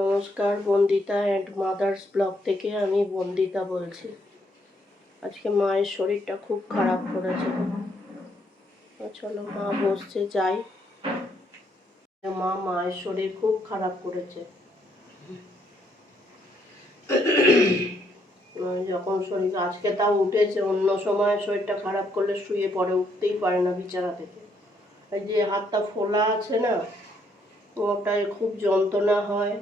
নমস্কার, Bandita and mother's blog থেকে আমি বন্দিতা বলছি। আজকে মায়ের শরীরটা খুব খারাপ করেছে। চলো মা বসছে, যাই। মা মায়ের শরীর খুব খারাপ করেছে। যখন শরীর, আজকে তাও উঠেছে, অন্য সময় শরীরটা খারাপ করলে শুয়ে পড়ে, উঠতেই পারে না বিছানা থেকে। এই যে হাতটা ফোলা আছে না, ওটায় খুব যন্ত্রণা হয়।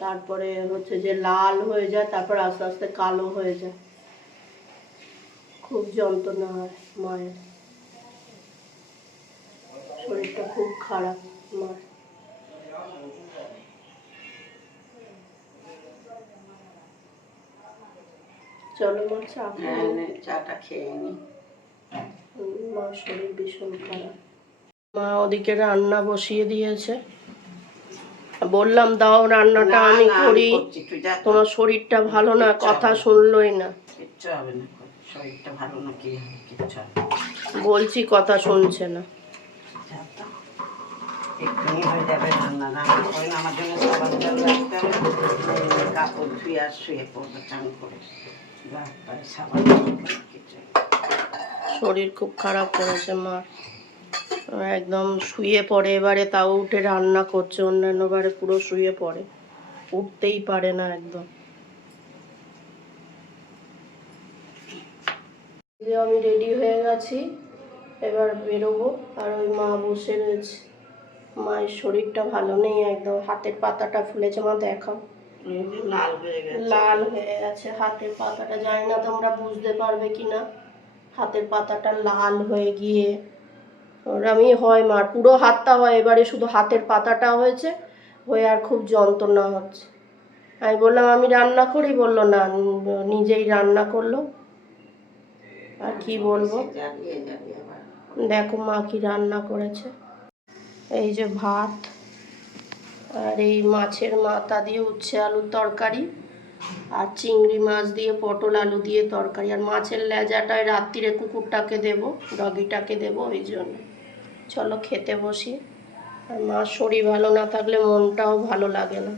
তারপরে হচ্ছে যে লাল হয়ে যায় তারপর আস্তে আস্তে কালো হয়ে যায়। খুব যন্ত্রণা হয় মায়ের। শরীরটা খুব খারাপ মার চলো মা চা হ্যাঁ। চাটা খেয়ে নি। মার শরীর ভীষণ খারাপ। মা ওদিকে রান্না বসিয়ে দিয়েছে। বললাম দাও রান্নাটা আমি করি। তোমার শরীরটা ভালো না কথা। শুনলোই না। কিচ্ছু হবে না শরীরটা ভালো না কি হবে কিচ্ছু হবে বলছি কথা শুনছে না। এক্ষুনি হয়ে যাবে রান্না। রান্না করে আমার জন্য খাবার জল রাখতে হবে। কাপড় ধুয়ে আর শুয়ে পড়ব চান করে। সাবান কিছু শরীর খুব খারাপ করেছে মা। একদম শুয়ে পড়ে এবারে তাও উঠে রান্না করছে অন্যান্য বারে পুরো শুয়ে পড়ে। উঠতেই পারে না একদম। আমি রেডি হয়ে গেছি এবার বেরোবো। আর ওই মা বসে রয়েছে। মায়ের শরীরটা ভালো নেই একদম হাতের পাতাটা ফুলেছে মা দেখাও। লাল হয়ে গেছে। লাল হয়ে গেছে হাতের পাতাটা জানি না তোমরা বুঝতে পারবে কি না হাতের পাতাটা লাল হয়ে গিয়ে ওরমই হয় মার, পুরো হাতটা হয়, এবারে শুধু হাতের পাতাটা হয়েছে, হয়ে আর খুব যন্ত্রণা হচ্ছে। আমি বললাম, আমি রান্না করি? বলল, না, নিজেই রান্না করল। আর কি বলব? দেখো মা কি রান্না করেছে। এই যে ভাত, আর এই মাছের মাথা দিয়ে উচ্ছে আলুর তরকারি, আর চিংড়ি মাছ দিয়ে পটল আলু দিয়ে তরকারি। আর মাছের লেজাটায় রাত্রিরে কুকুরটাকে দেব, ডগিটাকে দেব, ওই জন্য। চলো খেতে বসি। আর মার শরীর ভালো না থাকলে মনটাও ভালো লাগে না।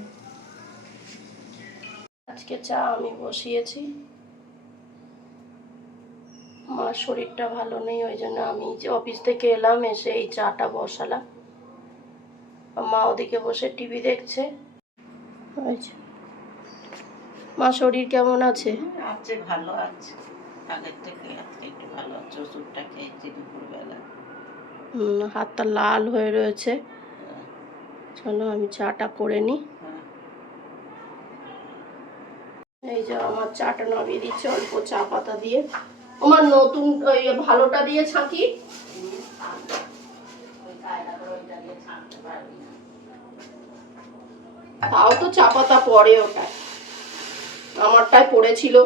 আজকে চা আমি বসিয়েছি। মার শরীরটা ভালো নেই, ওই জন্য আমি যে অফিস থেকে এলাম, এসে এই চাটা বসালাম। মা ওদিকে বসে টিভি দেখছে। মা শরীর কেমন আছে? আছে, ভালো আছে। আগের থেকে আজকে একটু ভালো আছে ওষুধটা খেয়েছি দুপুরবেলা। হাতটা লাল হয়ে রয়েছে। চলো আমি চাটা করে নিই। এই যে আমার চাটা নামিয়ে দিচ্ছে অল্প চা পাতা দিয়ে। আমার নতুন, ওই ভালোটা দিয়ে ছাঁকি। তাও তো চা পাতা পরে ওটায়। আমারটায় পড়েছিল।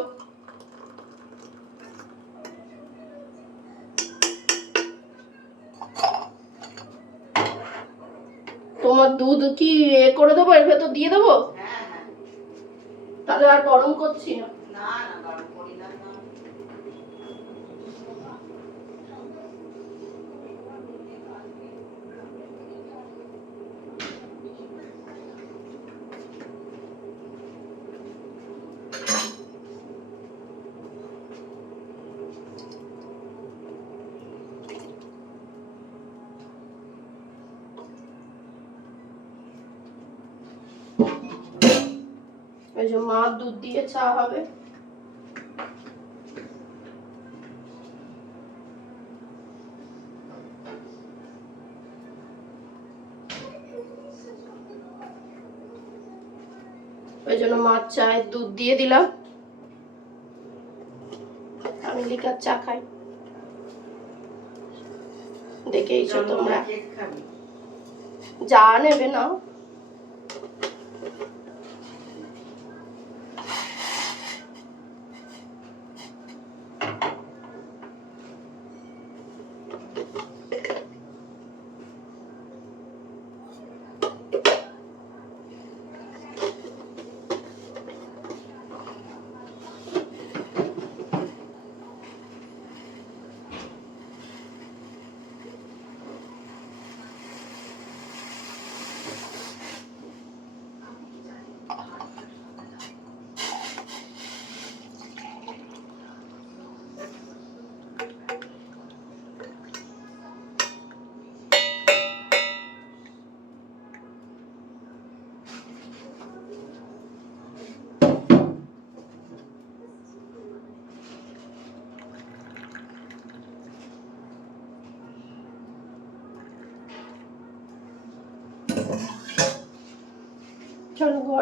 তোমার দুধ কি এ করে দেবো? এর ভেতর দিয়ে দেবো? তাহলে আর গরম করছি না। এই যে মা দুধ দিয়ে চা হবে। ওই জন্য মাছ চায়ের দুধ দিয়ে দিলাম। আমি লিকার চা খাই। দেখেইছো তোমরা। যা নেবে নাও।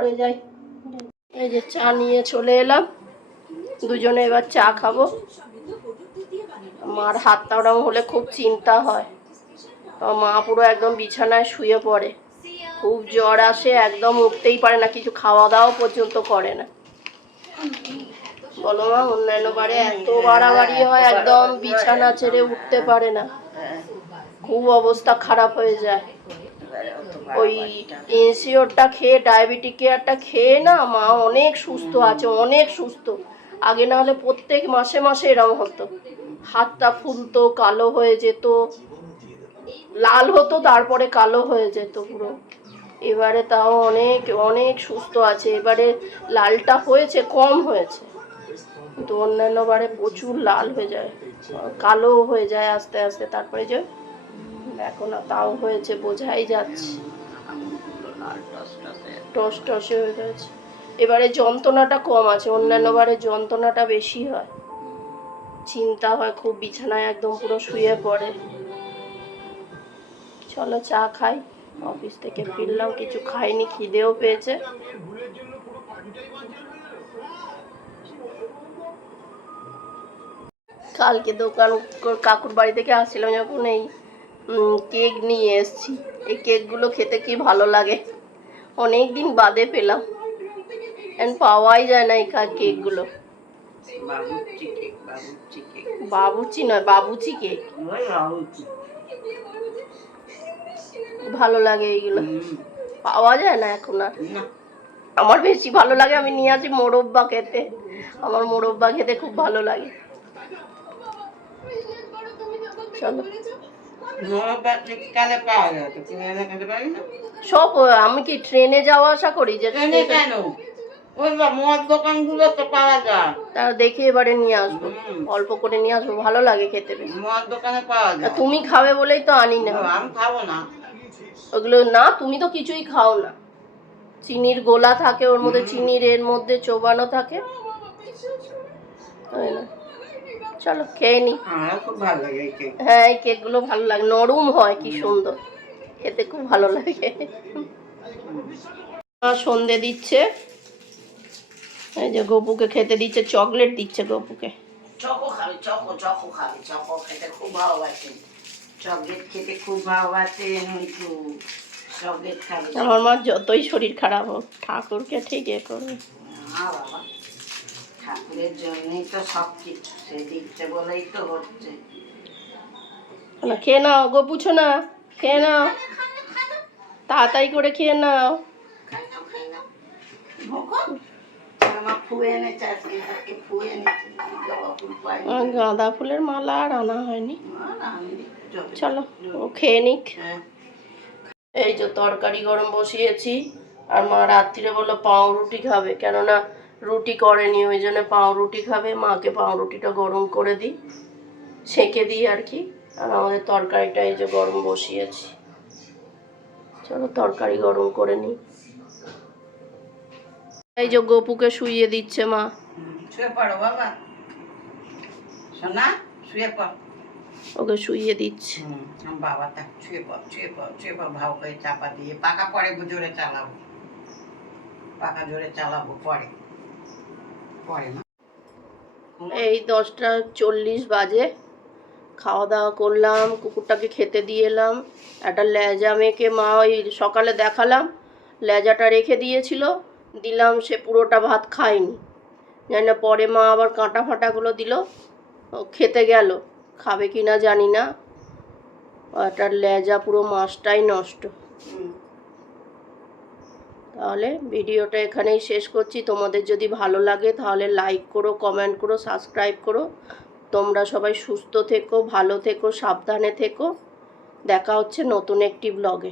ঘরে যাই। এই যে চা নিয়ে চলে এলাম। দুজনে এবার চা খাব। মার হাতটা ওরম হলে খুব চিন্তা হয়। মা পুরো একদম বিছানায় শুয়ে পড়ে। খুব জ্বর আসে, একদম উঠতেই পারে না, কিছু খাওয়া দাওয়া পর্যন্ত করে না। বলো মা, অন্যান্য বারে এত বাড়াবাড়ি হয়, একদম বিছানা ছেড়ে উঠতে পারে না। খুব অবস্থা খারাপ হয়ে যায়। ওই। ইনসিওরটা খেয়ে, ডায়াবেটিক কেয়ারটা খেয়ে না মা অনেক সুস্থ আছে, অনেক সুস্থ। আগে না হলে প্রত্যেক মাসে মাসে এরম হতো। হাতটা ফুলতো, কালো হয়ে যেত, লাল হতো, তারপরে কালো হয়ে যেত পুরো। এবারে তাও অনেক অনেক সুস্থ আছে। এবারে লালটা হয়েছে, কম হয়েছে। কিন্তু অন্যান্য বারে প্রচুর লাল হয়ে যায়, কালো হয়ে যায় আস্তে আস্তে। তারপরে যে দেখো না তাও হয়েছে, বোঝাই যাচ্ছে। টস টসে হয়ে গেছে। এবারে যন্ত্রণাটা কম আছে, অন্যান্য বারে যন্ত্রণাটা বেশি হয়। চিন্তা হয়, খুব বিছানায় একদম পুরো শুয়ে পড়ে। চলো চা খাই। অফিস থেকে ফিরলাম, কিছু খাইনি, খিদেও পেয়েছে। কালকে দোকান, কাকুর বাড়ি থেকে আসছিলাম, যখন এই কেক নিয়ে এসেছি। এই কেকগুলো খেতে কি ভালো লাগে? অনেক দিন বাদে পেলাম। এখন পাওয়াই যায় না এই কা- কেকগুলো বাবুচি নয় বাবুচি কেক। ভালো লাগে এইগুলো। পাওয়া যায় না এখন আর। আমার বেশি ভালো লাগে আমি নিয়ে আসি মোরব্বা খেতে। আমার মোরব্বা খেতে খুব ভালো লাগে। চলো। মোরব্বা পাওয়া যায় তো কিনে এনে খেতে পারি না সব আমি কি ট্রেনে যাওয়া আসা করি? যে ট্রেনে কেন? ওই মদ দোকানগুলো তো পাওয়া যায়। তা দেখে এবারে নিয়ে আসব। অল্প করে নিয়ে আসব ভালো লাগে খেতে বেশ। মদ দোকানে পাওয়া যায়। তুমি খাবে বলেই তো আনি না। আমি খাব না। ওগুলো না তুমি তো কিছুই খাও না। চিনির গোলা থাকে ওর মধ্যে চিনির এর মধ্যে চোবানো থাকে। তাই না? চলো খেয়ে নি। আমার খুব ভালো লাগে এই কেক হ্যাঁ এই কেকগুলো ভালো লাগে। নরম হয় কি সুন্দর। খেতে খুব ভালো লাগে। মা সন্ধে দিচ্ছে। এই যে গপুকে খেতে দিচ্ছে চকলেট দিচ্ছে গপুকে। চকো খাবে চকো চকো খাবে চকো খেতে খুব ভালোবাসে চকলেট খেতে খুব চকলেট আমার মা যতই শরীর খারাপ হোক ঠাকুরকে ঠিক এ করবে বাবা। ঠাকুরের জন্যই তো সব কিছু সে দিচ্ছে বলেই তো হচ্ছে। না খেয়ে নাও গপুছো না খেয়ে নাও। তাড়াতাড়ি করে খেয়ে নাও। গাঁদা ফুলের মালা আর আনা হয়নি। চলো ও খেয়ে নিক। হ্যাঁ। এই যে তরকারি গরম বসিয়েছি আর মা রাত্রিরে বলল পাউরুটি খাবে কেননা রুটি করেনি ওই জন্য পাউরুটি খাবে। মাকে পাউরুটিটা গরম করে দিই সেঁকে দিই আর কি। আর আমাদের তরকারিটা এই যে গরম বসিয়েছি। চলো তরকারি গরম করে নিই। এই যে গোপুকে শুইয়ে দিচ্ছে মা। শুয়ে পড়ো বাবা। সোনা শুয়ে পড়। ওকে শুইয়ে দিচ্ছে। বাবা তা শুয়ে পড় শুয়ে পড় শুয়ে পড় ভাও করে চাপা দিয়ে পাকা পরে জোরে চালাবো। পাকা জোরে চালাবো পরে। পরে না? এই দশটা চল্লিশ বাজে। খাওয়া দাওয়া করলাম কুকুরটাকে খেতে দিয়ে এলাম। একটা লেজা মেখে মা ওই সকালে দেখালাম লেজাটা রেখে দিয়েছিল। দিলাম সে পুরোটা ভাত খায়নি। জানি না পরে মা আবার কাঁটা ফাটাগুলো দিল। ও খেতে গেল। খাবে কি না জানি না। ওটার লেজা পুরো মাছটাই নষ্ট। তাহলে ভিডিওটা এখানেই শেষ করছি। তোমাদের যদি ভালো লাগে তাহলে লাইক করো কমেন্ট করো সাবস্ক্রাইব করো। তোমরা সবাই সুস্থ থেকো, ভালো থেকো, সাবধানে থেকো। দেখা হচ্ছে নতুন একটি ব্লগে